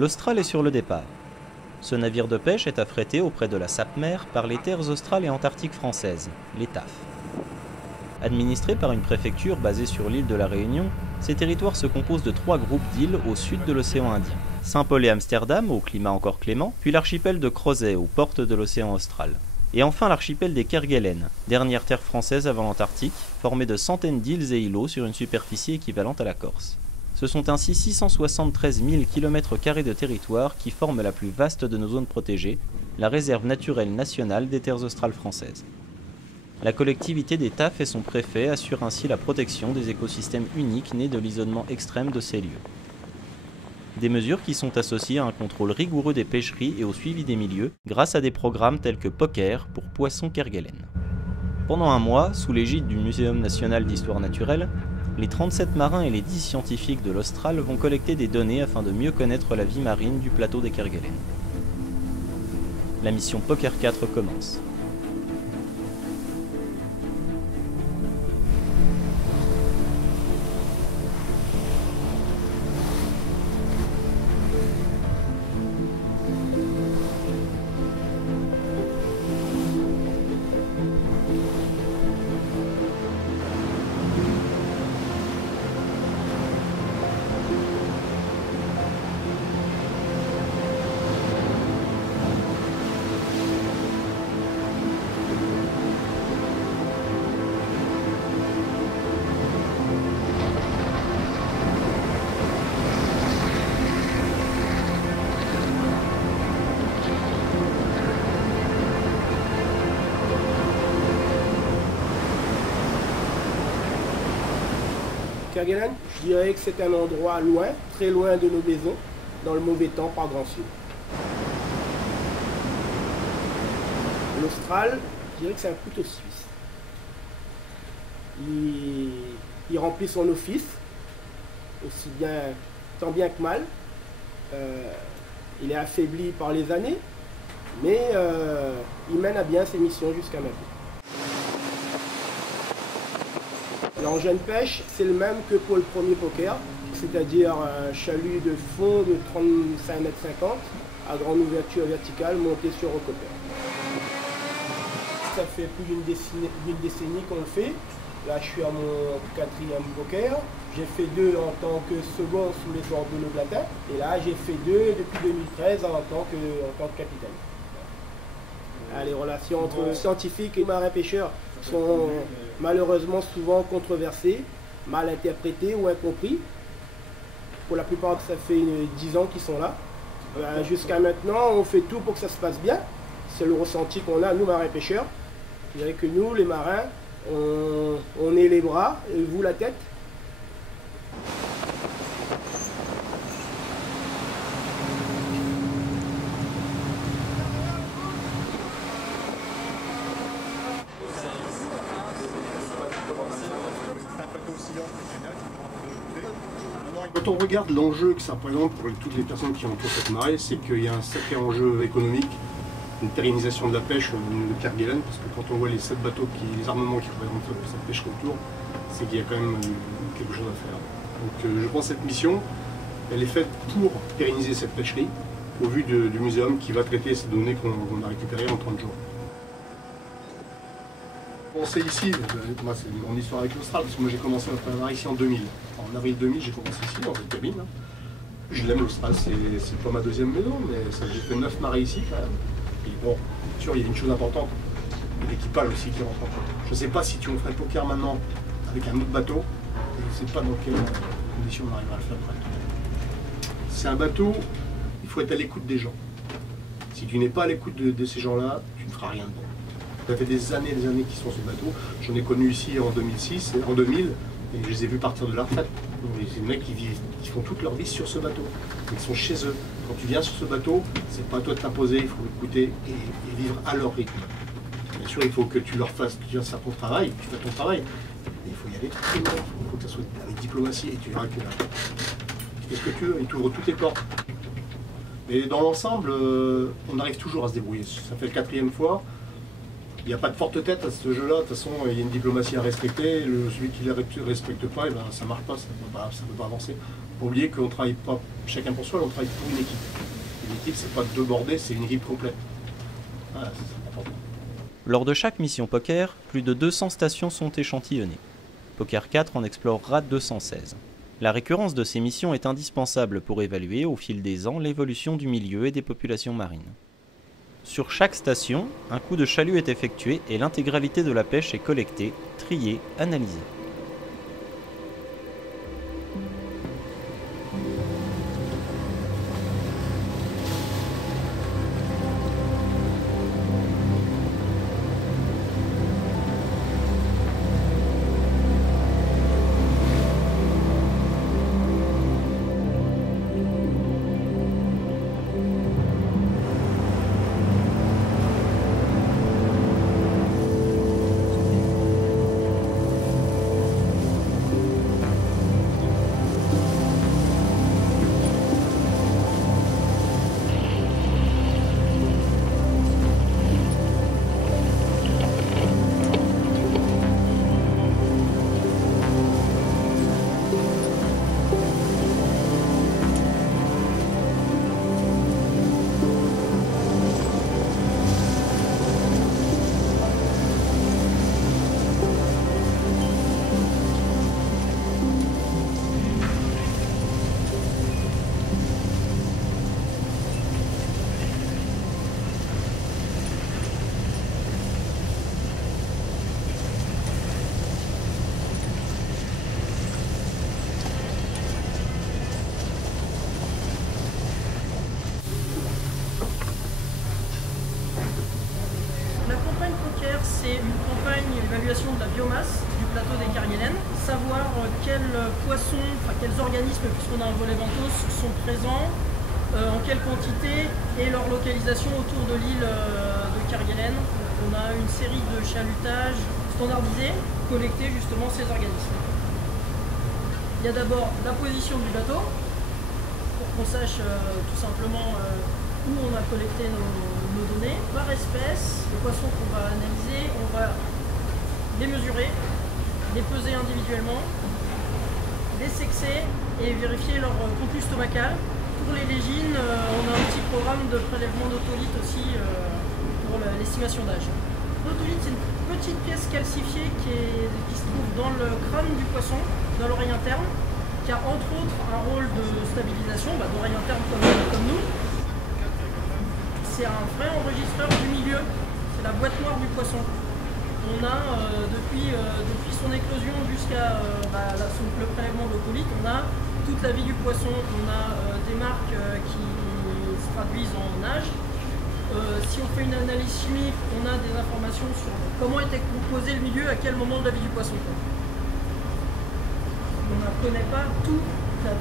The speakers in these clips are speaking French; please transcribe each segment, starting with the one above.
L'Austral est sur le départ. Ce navire de pêche est affrété auprès de la Sapmer par les terres australes et antarctiques françaises, les TAF. Administrés par une préfecture basée sur l'île de la Réunion, ces territoires se composent de 3 groupes d'îles au sud de l'océan Indien. Saint-Paul et Amsterdam, au climat encore clément, puis l'archipel de Crozet, aux portes de l'océan Austral. Et enfin l'archipel des Kerguelen, dernière terre française avant l'Antarctique, formée de centaines d'îles et îlots sur une superficie équivalente à la Corse. Ce sont ainsi 673 000 km² de territoire qui forment la plus vaste de nos zones protégées, la réserve naturelle nationale des terres australes françaises. La collectivité des TAF et son préfet assurent ainsi la protection des écosystèmes uniques nés de l'isolement extrême de ces lieux. Des mesures qui sont associées à un contrôle rigoureux des pêcheries et au suivi des milieux grâce à des programmes tels que Poker pour poissons Kerguelen. Pendant un mois, sous l'égide du Muséum national d'histoire naturelle, les 37 marins et les 10 scientifiques de l'Austral vont collecter des données afin de mieux connaître la vie marine du plateau des Kerguelen. La mission Poker 4 commence. Kerguelen, je dirais que c'est un endroit loin, très loin de nos maisons, dans le mauvais temps, par grand sud. L'Austral, je dirais que c'est un couteau suisse. Il remplit son office, aussi bien, tant bien que mal. Il est affaibli par les années, mais il mène à bien ses missions jusqu'à maintenant. L'engin de pêche, c'est le même que pour le premier poker, c'est-à-dire un chalut de fond de 35,50 m à grande ouverture verticale monté sur recopère. Ça fait plus d'une décennie qu'on le fait. Là, je suis à mon 4e poker. J'ai fait 2 en tant que second sous les ordres de Le Blatin. Et là, j'ai fait 2 depuis 2013 en tant que capitaine. Les relations entre scientifiques et marins-pêcheurs sont malheureusement souvent controversées, mal interprétées ou incomprises. Pour la plupart, ça fait 10 ans qu'ils sont là. Jusqu'à maintenant, on fait tout pour que ça se passe bien. C'est le ressenti qu'on a, nous, marins-pêcheurs. Je dirais que nous, les marins, on est les bras et vous la tête. Quand on regarde l'enjeu que ça représente pour toutes les personnes qui entourent cette marée, c'est qu'il y a un sacré enjeu économique, une pérennisation de la pêche de Kerguelen, parce que quand on voit les 7 bateaux, les armements qui représentent cette pêche autour, c'est qu'il y a quand même quelque chose à faire. Donc je pense que cette mission, elle est faite pour pérenniser cette pêcherie, au vu du muséum qui va traiter ces données qu'on a récupérées en 30 jours. Bon, c'est ici, moi c'est mon histoire avec l'Austral, parce que moi j'ai commencé à travailler ici en 2000. En avril 2000, j'ai commencé ici, dans cette cabine. Je l'aime l'Austral, c'est pas ma 2e maison, mais j'ai fait 9 marées ici quand même. Et bon, bien sûr, il y a une chose importante, l'équipage aussi qui rentre en compte. Je ne sais pas si tu en ferais poker maintenant avec un autre bateau, je ne sais pas dans quelles conditions on arrivera à le faire après. C'est un bateau, il faut être à l'écoute des gens. Si tu n'es pas à l'écoute de ces gens-là, tu ne feras rien de bon. Ça fait des années qu'ils sont sur ce bateau. J'en ai connu ici en 2006, en 2000, et je les ai vus partir de la retraite. C'est des mecs qui font toute leur vie sur ce bateau. Ils sont chez eux. Quand tu viens sur ce bateau, c'est pas à toi de t'imposer, il faut écouter et vivre à leur rythme. Bien sûr, il faut que tu leur fasses, tu viens faire ton travail, tu fais ton travail. Mais il faut y aller tranquillement, il faut que ça soit avec diplomatie, et tu verras que là, qu'est-ce que tu veux, ils t'ouvrent toutes les portes. Mais dans l'ensemble, on arrive toujours à se débrouiller. Ça fait la 4e fois. Il n'y a pas de forte tête à ce jeu-là. De toute façon, il y a une diplomatie à respecter. Celui qui ne les respecte pas, et ben, ça ne marche pas, ça ne peut pas avancer. Il ne faut pas oublier qu'on ne travaille pas chacun pour soi, on travaille pour une équipe. Une équipe, ce n'est pas deux bordés, c'est une équipe complète. Voilà, c'est important. Lors de chaque mission poker, plus de 200 stations sont échantillonnées. Poker 4 en explorera 216. La récurrence de ces missions est indispensable pour évaluer au fil des ans l'évolution du milieu et des populations marines. Sur chaque station, un coup de chalut est effectué et l'intégralité de la pêche est collectée, triée, analysée. C'est une campagne d'évaluation de la biomasse du plateau des Kerguelen, savoir quels poissons, quels organismes, puisqu'on a un volet benthos, sont présents, en quelle quantité et leur localisation autour de l'île de Kerguelen. On a une série de chalutages standardisés, collecter justement ces organismes. Il y a d'abord la position du bateau, pour qu'on sache tout simplement où on a collecté nos données, par espèce, les poissons qu'on va analyser, on va les mesurer, les peser individuellement, les sexer et vérifier leur contenu stomacal. Pour les légines, on a un petit programme de prélèvement d'autolite aussi pour l'estimation d'âge. L'autolite, c'est une petite pièce calcifiée qui se trouve dans le crâne du poisson, dans l'oreille interne, qui a entre autres un rôle de stabilisation, d'oreille interne comme nous. C'est un vrai enregistreur du milieu, c'est la boîte noire du poisson. On a, depuis son éclosion jusqu'à le prélèvement d'autolite, on a toute la vie du poisson, on a des marques qui se traduisent en âge. Si on fait une analyse chimique, on a des informations sur comment était composé le milieu, à quel moment de la vie du poisson. On ne connaît pas toute la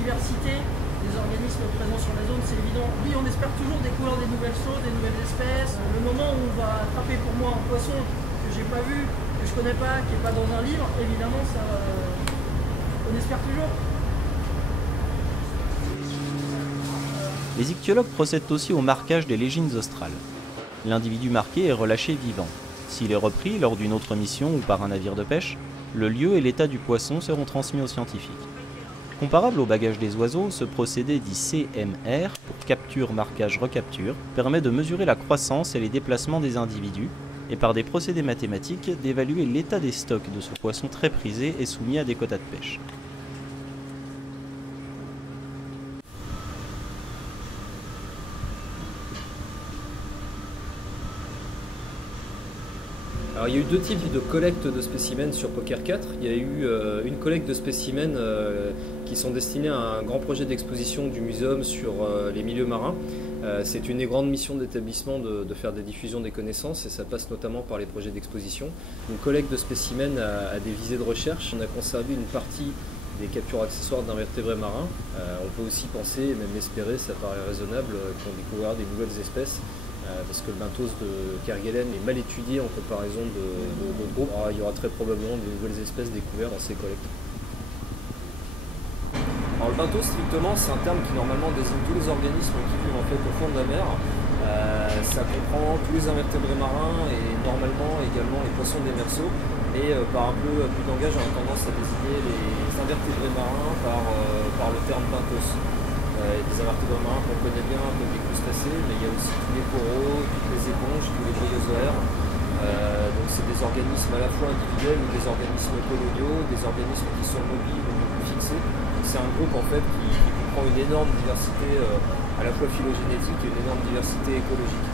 diversité des organismes présents sur la zone, c'est évident. Oui, on espère toujours découvrir des nouvelles choses, des nouvelles espèces. Le moment où on va attraper pour moi un poisson que j'ai pas vu, que je connais pas, qui n'est pas dans un livre, évidemment, ça, on espère toujours. Les ichtyologues procèdent aussi au marquage des légines australes. L'individu marqué est relâché vivant. S'il est repris lors d'une autre mission ou par un navire de pêche, le lieu et l'état du poisson seront transmis aux scientifiques. Comparable au bagage des oiseaux, ce procédé dit CMR, pour capture, marquage, recapture, permet de mesurer la croissance et les déplacements des individus, et par des procédés mathématiques, d'évaluer l'état des stocks de ce poisson très prisé et soumis à des quotas de pêche. Alors, il y a eu deux types de collecte de spécimens sur Poker 4. Il y a eu une collecte de spécimens qui sont destinés à un grand projet d'exposition du muséum sur les milieux marins. C'est une des grandes missions d'établissement de faire des diffusions des connaissances et ça passe notamment par les projets d'exposition. Une collecte de spécimens à des visées de recherche. On a conservé une partie des captures accessoires d'invertébrés marins. On peut aussi penser, et même espérer, ça paraît raisonnable, qu'on découvrira des nouvelles espèces. Parce que le benthos de Kerguelen est mal étudié en comparaison d'autres groupes. Alors, il y aura très probablement de nouvelles espèces découvertes dans ces collectes. Alors, le benthos, strictement, c'est un terme qui normalement désigne tous les organismes qui vivent en fait au fond de la mer. Ça comprend tous les invertébrés marins et normalement également les poissons démersaux. Et par un peu plus d'angage, on a tendance à désigner les invertébrés marins par le terme benthos. Des invertébrés marins qu'on connaît bien comme les crustacés, mais il y a aussi tous les coraux, toutes les éponges, tous les bryozoaires. Donc c'est des organismes à la fois individuels ou des organismes coloniaux, des organismes qui sont mobiles ou plus fixés. C'est un groupe en fait qui comprend une énorme diversité à la fois phylogénétique et une énorme diversité écologique.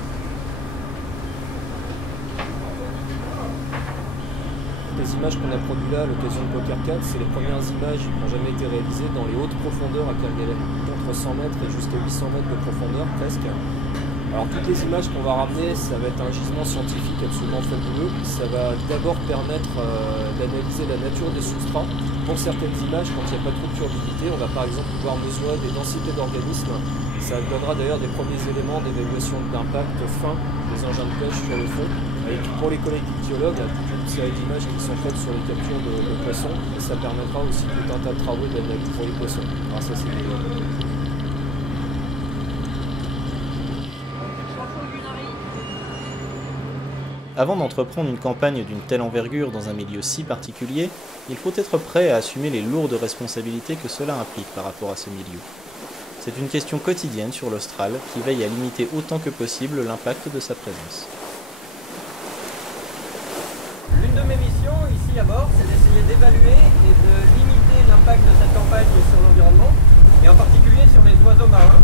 Les images qu'on a produites là à l'occasion de Poker 4, c'est les premières images qui n'ont jamais été réalisées dans les hautes profondeurs à Kerguelen, entre 100 mètres et jusqu'à 800 mètres de profondeur presque. Alors toutes les images qu'on va ramener, ça va être un gisement scientifique absolument fabuleux. Ça va d'abord permettre d'analyser la nature des substrats. Pour certaines images, quand il n'y a pas trop de turbidité, on va par exemple pouvoir mesurer des densités d'organismes. Ça donnera d'ailleurs des premiers éléments d'évaluation d'impact fin des engins de pêche sur le fond. Et puis pour les collègues ichtyologues, il y a toute une série d'images qui sont faites sur les captures de poissons. Et ça permettra aussi tout un tas de travaux d'analyse pour les poissons. Alors ça, c'est Avant d'entreprendre une campagne d'une telle envergure dans un milieu si particulier, il faut être prêt à assumer les lourdes responsabilités que cela implique par rapport à ce milieu. C'est une question quotidienne sur l'Austral qui veille à limiter autant que possible l'impact de sa présence. L'une de mes missions ici à bord, c'est d'essayer d'évaluer et de limiter l'impact de cette campagne sur l'environnement, et en particulier sur les oiseaux marins.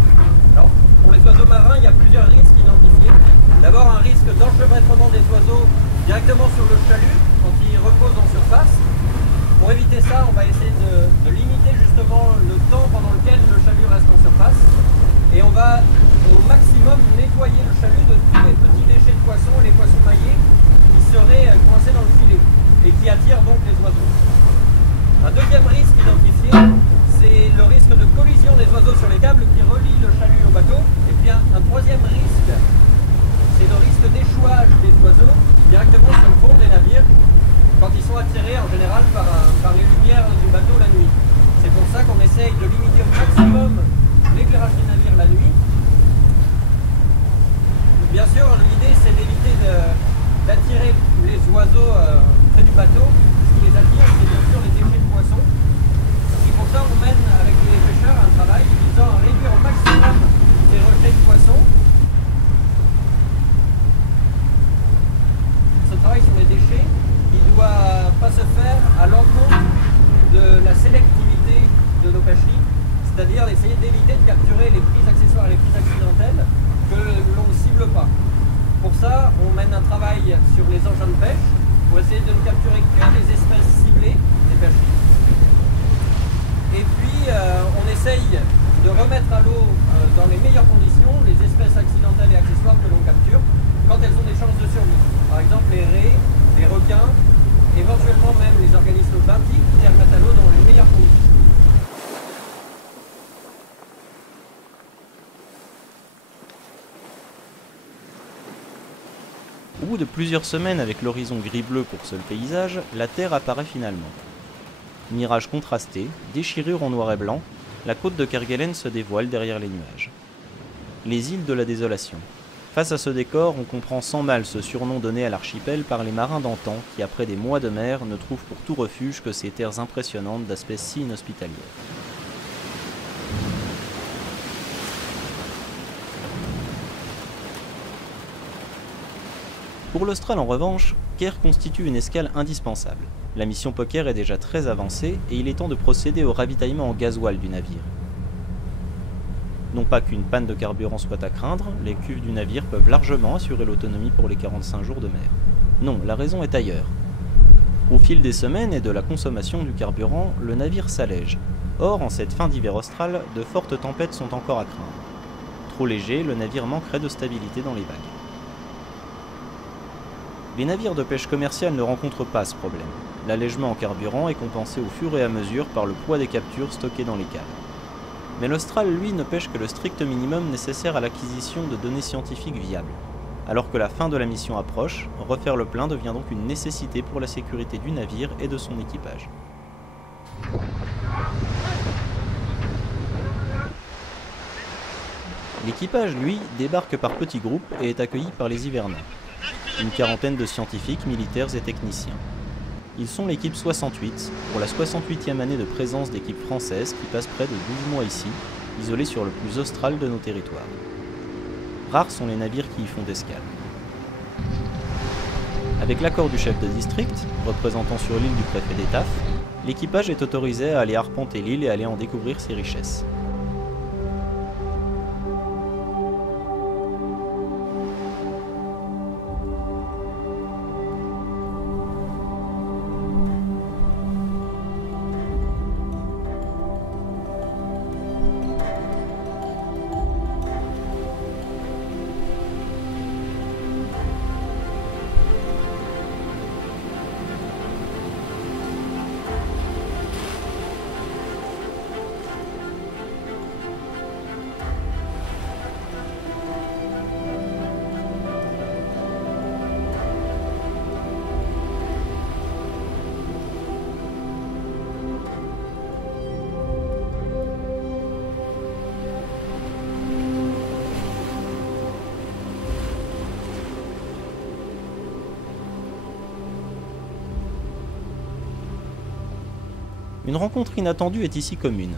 Alors, pour les oiseaux marins, il y a plusieurs risques identifiés. D'abord, un risque d'enchevêtrement des oiseaux directement sur le chalut quand ils reposent en surface. Pour éviter ça, on va essayer de limiter justement le temps pendant lequel le chalut reste en surface. Et on va au maximum nettoyer le chalut de tous les petits déchets de poissons et les poissons maillés qui seraient coincés dans le filet et qui attirent donc les oiseaux. Un deuxième risque identifié, c'est le risque de collision des oiseaux sur les câbles qui relient le chalut au bateau. Et bien un troisième risque, c'est le risque d'échouage des oiseaux directement sur le fond des navires quand ils sont attirés en général par les lumières du bateau la nuit. C'est pour ça qu'on essaye de limiter au maximum l'éclairage des navires la nuit. Bien sûr, l'idée c'est d'éviter d'attirer les oiseaux près du bateau. Ce qui les attire, c'est bien sûr les déchets de poissons. Et pour ça, on mène avec les pêcheurs un travail visant à réduire au maximum les rejets de poissons. Ce travail sur les déchets, il ne doit pas se faire à l'encontre de la sélectivité de nos pêcheries, c'est-à-dire d'essayer d'éviter de capturer les prises accessoires et les prises accidentelles que l'on ne cible pas. Pour ça, on mène un travail sur les engins de pêche pour essayer de ne capturer que les espèces ciblées des pêcheries. Et puis, on essaye de remettre à l'eau dans les meilleures conditions les espèces accidentelles et accessoires que l'on capture quand elles ont des chances de survie. Par exemple, les raies, les requins, éventuellement même les organismes benthiques qui les remettent à l'eau dans les meilleures conditions. Au bout de plusieurs semaines avec l'horizon gris-bleu pour seul paysage, la Terre apparaît finalement. Mirage contrasté, déchirure en noir et blanc, la côte de Kerguelen se dévoile derrière les nuages. Les îles de la désolation. Face à ce décor, on comprend sans mal ce surnom donné à l'archipel par les marins d'antan qui, après des mois de mer, ne trouvent pour tout refuge que ces terres impressionnantes d'aspect si inhospitalière. Pour l'Austral en revanche, Ker constitue une escale indispensable. La mission Poker est déjà très avancée et il est temps de procéder au ravitaillement en gasoil du navire. Non pas qu'une panne de carburant soit à craindre, les cuves du navire peuvent largement assurer l'autonomie pour les 45 jours de mer. Non, la raison est ailleurs. Au fil des semaines et de la consommation du carburant, le navire s'allège. Or, en cette fin d'hiver austral, de fortes tempêtes sont encore à craindre. Trop léger, le navire manquerait de stabilité dans les vagues. Les navires de pêche commerciale ne rencontrent pas ce problème. L'allègement en carburant est compensé au fur et à mesure par le poids des captures stockées dans les cales. Mais l'Austral, lui, ne pêche que le strict minimum nécessaire à l'acquisition de données scientifiques viables. Alors que la fin de la mission approche, refaire le plein devient donc une nécessité pour la sécurité du navire et de son équipage. L'équipage, lui, débarque par petits groupes et est accueilli par les hivernants. Une quarantaine de scientifiques, militaires et techniciens. Ils sont l'équipe 68, pour la 68e année de présence d'équipe française qui passe près de 12 mois ici, isolée sur le plus austral de nos territoires. Rares sont les navires qui y font escale. Avec l'accord du chef de district, représentant sur l'île du préfet des TAF, l'équipage est autorisé à aller arpenter l'île et aller en découvrir ses richesses. Une rencontre inattendue est ici commune,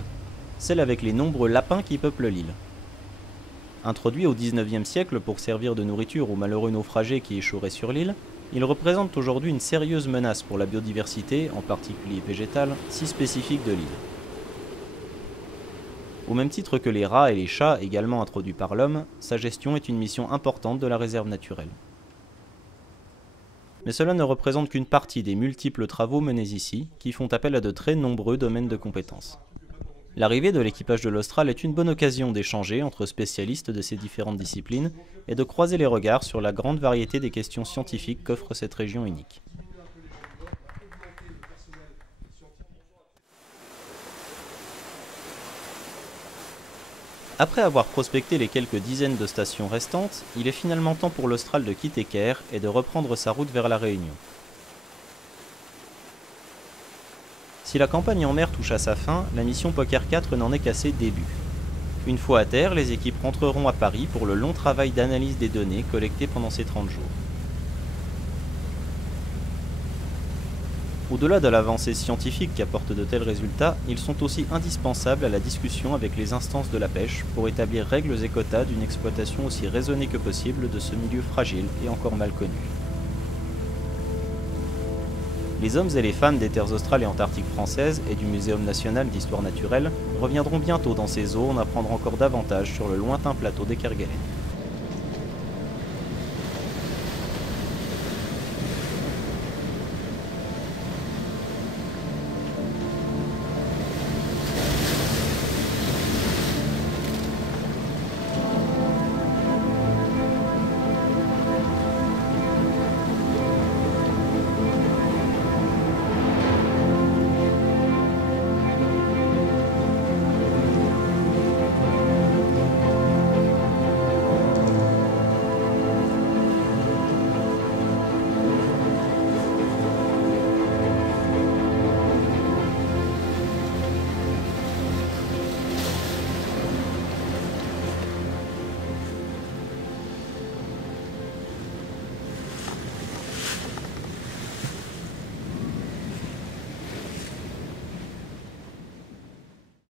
celle avec les nombreux lapins qui peuplent l'île. Introduits au XIXe siècle pour servir de nourriture aux malheureux naufragés qui échoueraient sur l'île, ils représentent aujourd'hui une sérieuse menace pour la biodiversité, en particulier végétale, si spécifique de l'île. Au même titre que les rats et les chats, également introduits par l'homme, sa gestion est une mission importante de la réserve naturelle. Mais cela ne représente qu'une partie des multiples travaux menés ici, qui font appel à de très nombreux domaines de compétences. L'arrivée de l'équipage de l'Austral est une bonne occasion d'échanger entre spécialistes de ces différentes disciplines et de croiser les regards sur la grande variété des questions scientifiques qu'offre cette région unique. Après avoir prospecté les quelques dizaines de stations restantes, il est finalement temps pour l'Austral de quitter Caire et de reprendre sa route vers la Réunion. Si la campagne en mer touche à sa fin, la mission Poker 4 n'en est qu'à ses débuts. Une fois à terre, les équipes rentreront à Paris pour le long travail d'analyse des données collectées pendant ces 30 jours. Au-delà de l'avancée scientifique qu'apportent de tels résultats, ils sont aussi indispensables à la discussion avec les instances de la pêche pour établir règles et quotas d'une exploitation aussi raisonnée que possible de ce milieu fragile et encore mal connu. Les hommes et les femmes des terres australes et antarctiques françaises et du Muséum national d'histoire naturelle reviendront bientôt dans ces eaux en apprendre encore davantage sur le lointain plateau des Kerguelen.